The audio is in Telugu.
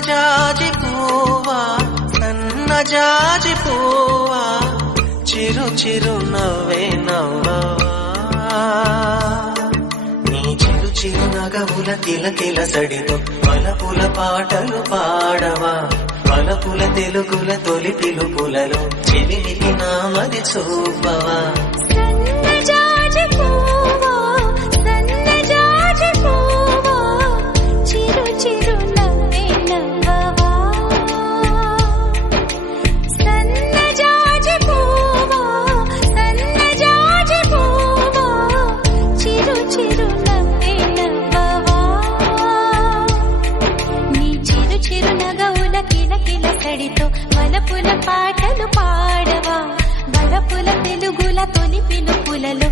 జాజి పువ్వా సన్నజాజి పువ్వా చిరు చిరు నవ్వే నవ్వవా నీ చిరు చిరు నగవుల కిలకిల సడితో వలపుల పాటలు పాడవా వలపుల తెలుగుల తొలి పిలుపులలో చెలిమికి నామది చూపవా వలపుల పాటలు పాడవా వలపుల తెలుగుల తొలి పిలుపులలో